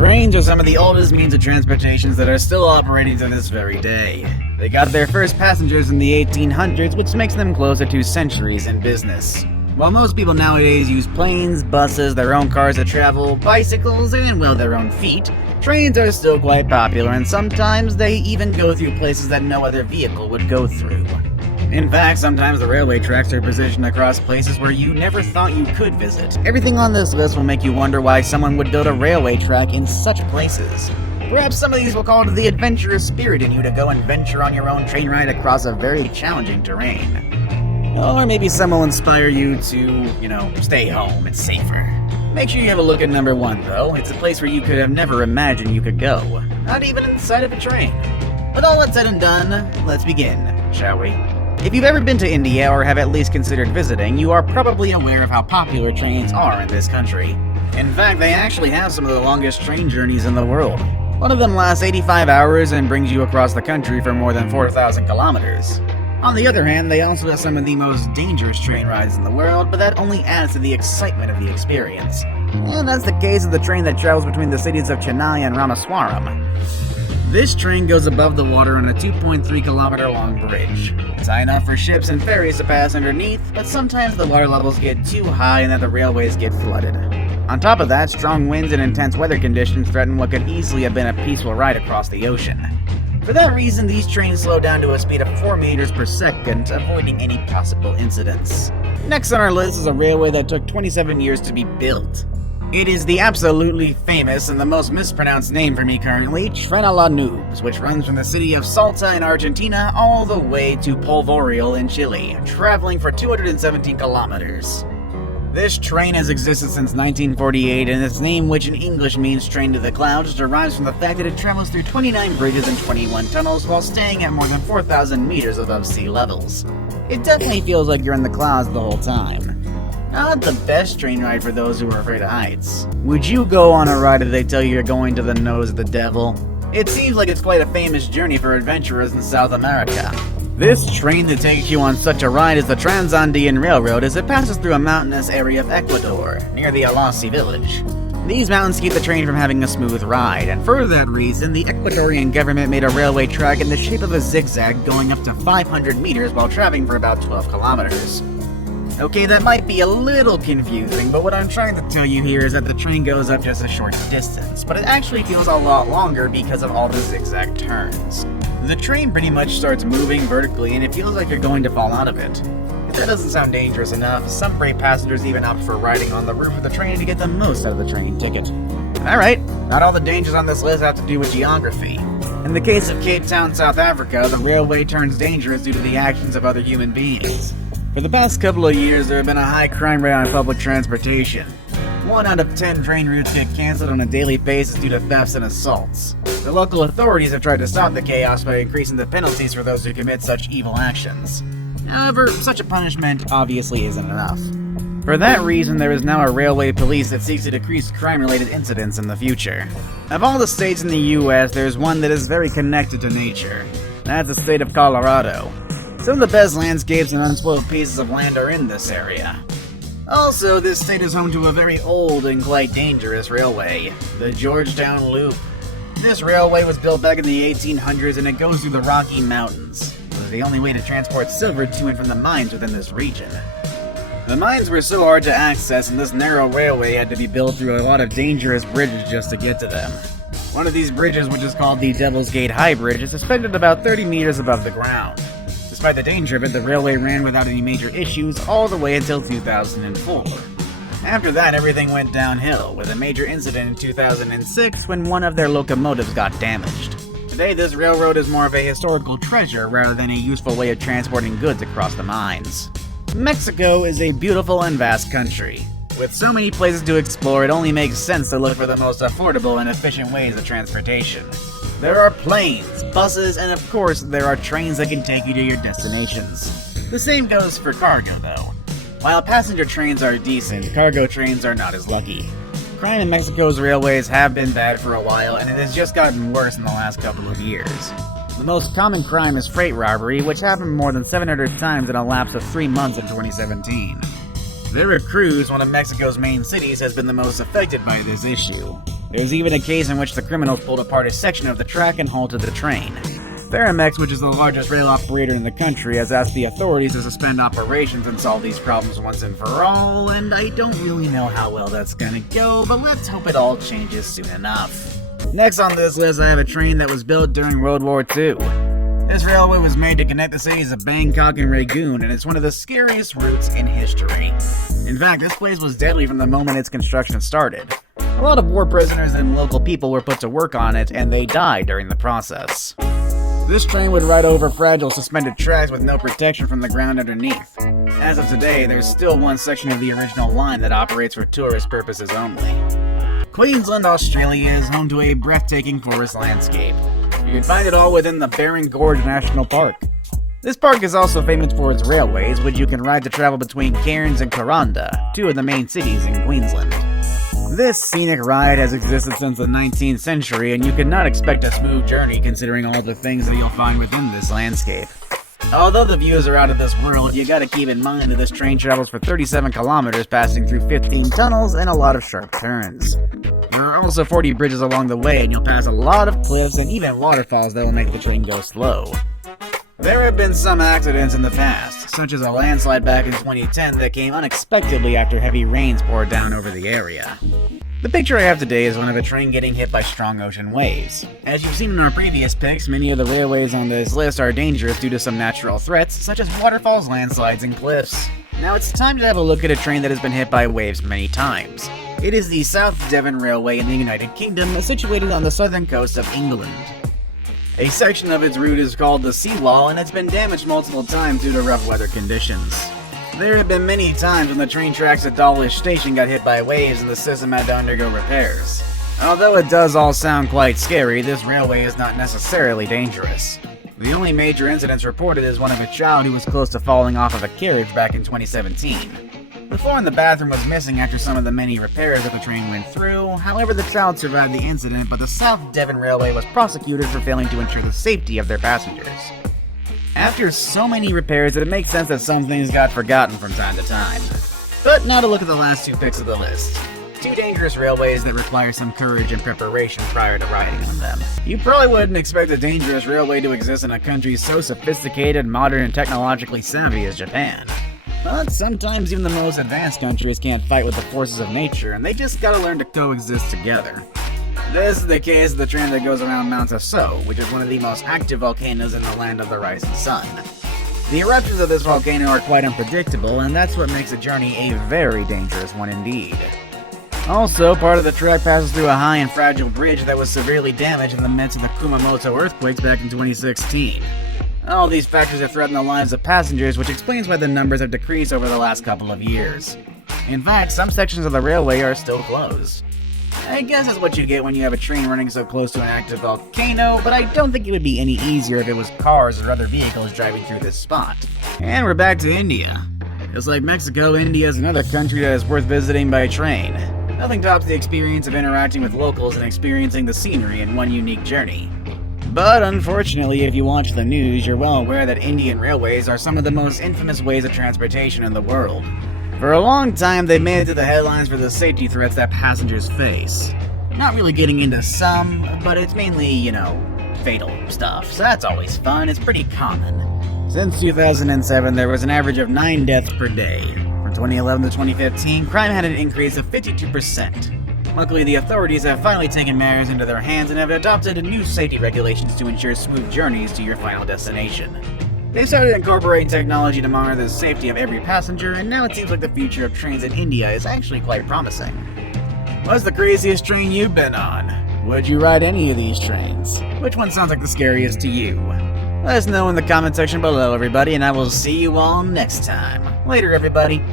Trains are some of the oldest means of transportation that are still operating to this very day. They got their first passengers in the 1800s, which makes them closer to centuries in business. While most people nowadays use planes, buses, their own cars to travel, bicycles, and, well, their own feet, trains are still quite popular, and sometimes they even go through places that no other vehicle would go through. In fact, sometimes the railway tracks are positioned across places where you never thought you could visit. Everything on this list will make you wonder why someone would build a railway track in such places. Perhaps some of these will call to the adventurous spirit in you to go and venture on your own train ride across a very challenging terrain. Or maybe some will inspire you to, stay home, it's safer. Make sure you have a look at number 1, though. It's a place where you could have never imagined you could go. Not even inside of a train. With all that said and done, let's begin, shall we? If you've ever been to India or have at least considered visiting, you are probably aware of how popular trains are in this country. In fact, they actually have some of the longest train journeys in the world. One of them lasts 85 hours and brings you across the country for more than 4,000 kilometers. On the other hand, they also have some of the most dangerous train rides in the world, but that only adds to the excitement of the experience. And that's the case of the train that travels between the cities of Chennai and Ramaswaram. This train goes above the water on a 2.3 kilometer long bridge. It's high enough for ships and ferries to pass underneath, but sometimes the water levels get too high and that the railways get flooded. On top of that, strong winds and intense weather conditions threaten what could easily have been a peaceful ride across the ocean. For that reason, these trains slow down to a speed of 4 meters per second, avoiding any possible incidents. Next on our list is a railway that took 27 years to be built. It is the absolutely famous and the most mispronounced name for me currently, Tren a la Nubes, which runs from the city of Salta in Argentina all the way to Polvoril in Chile, traveling for 217 kilometers. This train has existed since 1948, and its name, which in English means train to the clouds, derives from the fact that it travels through 29 bridges and 21 tunnels while staying at more than 4,000 meters above sea levels. It definitely feels like you're in the clouds the whole time. Not the best train ride for those who are afraid of heights. Would you go on a ride if they tell you you're going to the nose of the devil? It seems like it's quite a famous journey for adventurers in South America. This train that takes you on such a ride is the Transandean Railroad as it passes through a mountainous area of Ecuador, near the Alasi village. These mountains keep the train from having a smooth ride, and for that reason, the Ecuadorian government made a railway track in the shape of a zigzag going up to 500 meters while traveling for about 12 kilometers. Okay, that might be a little confusing, but what I'm trying to tell you here is that the train goes up just a short distance, but it actually feels a lot longer because of all the zigzag turns. The train pretty much starts moving vertically and it feels like you're going to fall out of it. If that doesn't sound dangerous enough, some brave passengers even opt for riding on the roof of the train to get the most out of the train ticket. Alright, not all the dangers on this list have to do with geography. In the case of Cape Town, South Africa, the railway turns dangerous due to the actions of other human beings. For the past couple of years, there have been a high crime rate on public transportation. 1 out of 10 train routes get cancelled on a daily basis due to thefts and assaults. The local authorities have tried to stop the chaos by increasing the penalties for those who commit such evil actions. However, such a punishment obviously isn't enough. For that reason, there is now a railway police that seeks to decrease crime-related incidents in the future. Of all the states in the US, there's one that is very connected to nature. That's the state of Colorado. Some of the best landscapes and unspoiled pieces of land are in this area. Also, this state is home to a very old and quite dangerous railway, the Georgetown Loop. This railway was built back in the 1800s and it goes through the Rocky Mountains. It was the only way to transport silver to and from the mines within this region. The mines were so hard to access and this narrow railway had to be built through a lot of dangerous bridges just to get to them. One of these bridges, which is called the Devil's Gate High Bridge, is suspended about 30 meters above the ground. Despite the danger of it, the railway ran without any major issues all the way until 2004. After that, everything went downhill, with a major incident in 2006 when one of their locomotives got damaged. Today, this railroad is more of a historical treasure rather than a useful way of transporting goods across the mines. Mexico is a beautiful and vast country. With so many places to explore, it only makes sense to look for the most affordable and efficient ways of transportation. There are planes, buses, and of course, there are trains that can take you to your destinations. The same goes for cargo, though. While passenger trains are decent, cargo trains are not as lucky. Crime in Mexico's railways have been bad for a while, and it has just gotten worse in the last couple of years. The most common crime is freight robbery, which happened more than 700 times in a lapse of 3 months in 2017. Veracruz, one of Mexico's main cities, has been the most affected by this issue. There's even a case in which the criminals pulled apart a section of the track and halted the train. Theramex, which is the largest rail operator in the country, has asked the authorities to suspend operations and solve these problems once and for all, and I don't really know how well that's gonna go, but let's hope it all changes soon enough. Next on this list, I have a train that was built during World War II. This railway was made to connect the cities of Bangkok and Rangoon, and it's one of the scariest routes in history. In fact, this place was deadly from the moment its construction started. A lot of war prisoners and local people were put to work on it, and they died during the process. This train would ride over fragile suspended tracks with no protection from the ground underneath. As of today, there's still one section of the original line that operates for tourist purposes only. Queensland, Australia is home to a breathtaking forest landscape. You can find it all within the Barron Gorge National Park. This park is also famous for its railways, which you can ride to travel between Cairns and Kuranda, two of the main cities in Queensland. This scenic ride has existed since the 19th century, and you cannot expect a smooth journey considering all the things that you'll find within this landscape. Although the views are out of this world, you gotta keep in mind that this train travels for 37 kilometers, passing through 15 tunnels and a lot of sharp turns. There are also 40 bridges along the way, and you'll pass a lot of cliffs and even waterfalls that will make the train go slow. There have been some accidents in the past, such as a landslide back in 2010 that came unexpectedly after heavy rains poured down over the area. The picture I have today is one of a train getting hit by strong ocean waves. As you've seen in our previous pics, many of the railways on this list are dangerous due to some natural threats, such as waterfalls, landslides, and cliffs. Now it's time to have a look at a train that has been hit by waves many times. It is the South Devon Railway in the United Kingdom, situated on the southern coast of England. A section of its route is called the seawall, and it's been damaged multiple times due to rough weather conditions. There have been many times when the train tracks at Dawlish Station got hit by waves and the system had to undergo repairs. Although it does all sound quite scary, this railway is not necessarily dangerous. The only major incidents reported is one of a child who was close to falling off of a carriage back in 2017. The floor in the bathroom was missing after some of the many repairs that the train went through. However, the child survived the incident, but the South Devon Railway was prosecuted for failing to ensure the safety of their passengers. After so many repairs, it makes sense that some things got forgotten from time to time. But now to look at the last two picks of the list. Two dangerous railways that require some courage and preparation prior to riding on them. You probably wouldn't expect a dangerous railway to exist in a country so sophisticated, modern, and technologically savvy as Japan. But sometimes even the most advanced countries can't fight with the forces of nature, and they just gotta learn to coexist together. This is the case of the train that goes around Mount Aso, which is one of the most active volcanoes in the land of the rising sun. The eruptions of this volcano are quite unpredictable, and that's what makes the journey a very dangerous one indeed. Also, part of the track passes through a high and fragile bridge that was severely damaged in the midst of the Kumamoto earthquakes back in 2016. All these factors have threatened the lives of passengers, which explains why the numbers have decreased over the last couple of years. In fact, some sections of the railway are still closed. I guess that's what you get when you have a train running so close to an active volcano, but I don't think it would be any easier if it was cars or other vehicles driving through this spot. And we're back to India. Just like Mexico, India is another country that is worth visiting by train. Nothing tops the experience of interacting with locals and experiencing the scenery in one unique journey. But unfortunately, if you watch the news, you're well aware that Indian railways are some of the most infamous ways of transportation in the world. For a long time, they've made it to the headlines for the safety threats that passengers face. Not really getting into some, but it's mainly, fatal stuff, so that's always fun. It's pretty common. Since 2007, there was an average of 9 deaths per day. From 2011 to 2015, crime had an increase of 52%. Luckily, the authorities have finally taken matters into their hands and have adopted new safety regulations to ensure smooth journeys to your final destination. They've started incorporating technology to monitor the safety of every passenger, and now it seems like the future of trains in India is actually quite promising. What's the craziest train you've been on? Would you ride any of these trains? Which one sounds like the scariest to you? Let us know in the comment section below, everybody, and I will see you all next time. Later, everybody.